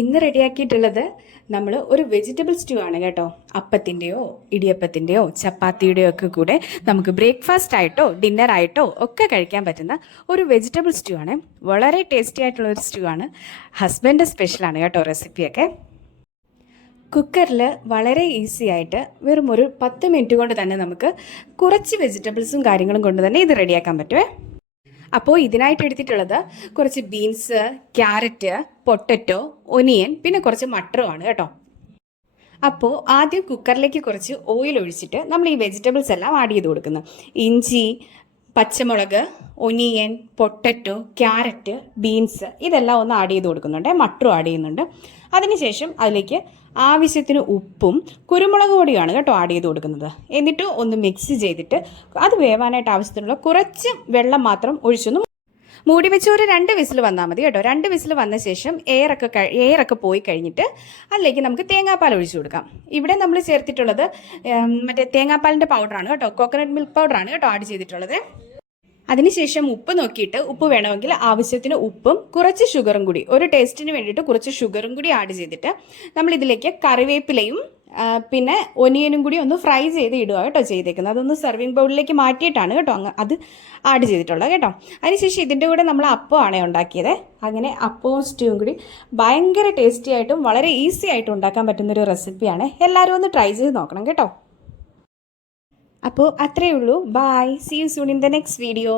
ഇന്ന് റെഡിയാക്കിയിട്ടുള്ളത് നമ്മൾ ഒരു വെജിറ്റബിൾ സ്റ്റൂ ആണ് കേട്ടോ. അപ്പത്തിൻ്റെയോ ഇടിയപ്പത്തിൻ്റെയോ ചപ്പാത്തിയുടെയോ ഒക്കെ കൂടെ നമുക്ക് ബ്രേക്ക്ഫാസ്റ്റ് ആയിട്ടോ ഡിന്നർ ആയിട്ടോ ഒക്കെ കഴിക്കാൻ പറ്റുന്ന ഒരു വെജിറ്റബിൾ സ്റ്റൂ ആണ്. വളരെ ടേസ്റ്റി ആയിട്ടുള്ള ഒരു സ്റ്റൂ ആണ്. ഹസ്ബൻഡ് സ്പെഷ്യലാണ് കേട്ടോ റെസിപ്പിയൊക്കെ. കുക്കറിൽ വളരെ ഈസി ആയിട്ട് വെറും ഒരു 10 മിനിറ്റ് കൊണ്ട് തന്നെ നമുക്ക് കുറച്ച് വെജിറ്റബിൾസും കാര്യങ്ങളും കൊണ്ട് തന്നെ ഇത് റെഡിയാക്കാൻ പറ്റുമേ. അപ്പോൾ ഇതിനായിട്ട് എടുത്തിട്ടുള്ളത് കുറച്ച് ബീൻസ്, ക്യാരറ്റ്, പൊട്ടറ്റോ, ഒനിയൻ, പിന്നെ കുറച്ച് മട്ടറുമാണ് കേട്ടോ. അപ്പോൾ ആദ്യം കുക്കറിലേക്ക് കുറച്ച് ഓയിൽ ഒഴിച്ചിട്ട് നമ്മൾ ഈ വെജിറ്റബിൾസ് എല്ലാം ആഡ് ചെയ്ത് കൊടുക്കുന്നു. ഇഞ്ചി, പച്ചമുളക്, ഒനിയൻ, പൊട്ടറ്റോ, ക്യാരറ്റ്, ബീൻസ് ഇതെല്ലാം ഒന്ന് ആഡ് ചെയ്ത് കൊടുക്കുന്നുണ്ട്. മട്ടറും ആഡ് ചെയ്യുന്നുണ്ട്. അതിനുശേഷം അതിലേക്ക് ആവശ്യത്തിന് ഉപ്പും കുരുമുളക് പൊടിയാണ് കേട്ടോ ആഡ് ചെയ്ത് കൊടുക്കുന്നത്. എന്നിട്ട് ഒന്ന് മിക്സ് ചെയ്തിട്ട് അത് വേവാനായിട്ട് ആവശ്യത്തിനുള്ള കുറച്ച് വെള്ളം മാത്രം ഒഴിച്ചൊന്ന് മൂടി വെച്ച് ഒരു 2 വിസിൽ വന്നാൽ മതി കേട്ടോ. 2 വിസിൽ വന്ന ശേഷം എയറൊക്കെ പോയി കഴിഞ്ഞിട്ട് അതിലേക്ക് നമുക്ക് തേങ്ങാപ്പാൽ ഒഴിച്ചു കൊടുക്കാം. ഇവിടെ നമ്മൾ ചേർത്തിട്ടുള്ളത് മറ്റേ തേങ്ങാപ്പാലിൻ്റെ പൗഡറാണ് കേട്ടോ. കോക്കനട്ട് മിൽക്ക് പൗഡറാണ് കേട്ടോ ആഡ് ചെയ്തിട്ടുള്ളത്. അതിനുശേഷം ഉപ്പ് നോക്കിയിട്ട് ഉപ്പ് വേണമെങ്കിൽ ആവശ്യത്തിന് ഉപ്പും കുറച്ച് ഷുഗറും കൂടി, ഒരു ടേസ്റ്റിന് വേണ്ടിയിട്ട് കുറച്ച് ഷുഗറും കൂടി ആഡ് ചെയ്തിട്ട് നമ്മളിതിലേക്ക് കറിവേപ്പിലയും പിന്നെ ഒനിയനും കൂടി ഒന്ന് ഫ്രൈ ചെയ്ത് ഇടുക കേട്ടോ ചെയ്തേക്കുന്നത്. അതൊന്ന് സെർവിങ് ബൗളിലേക്ക് മാറ്റിയിട്ടാണ് കേട്ടോ അത് ആഡ് ചെയ്തിട്ടുള്ളത് കേട്ടോ. അതിനുശേഷം ഇതിൻ്റെ കൂടെ നമ്മൾ അപ്പമാണ് ഉണ്ടാക്കിയത്. അങ്ങനെ അപ്പവും സ്റ്റൂവും കൂടി ഭയങ്കര ടേസ്റ്റി ആയിട്ടും വളരെ ഈസി ആയിട്ടും ഉണ്ടാക്കാൻ പറ്റുന്നൊരു റെസിപ്പിയാണ്. എല്ലാവരും ഒന്ന് ട്രൈ ചെയ്ത് നോക്കണം കേട്ടോ. അപ്പോൾ അത്രയേ ഉള്ളൂ. Bye, see you soon in the next video.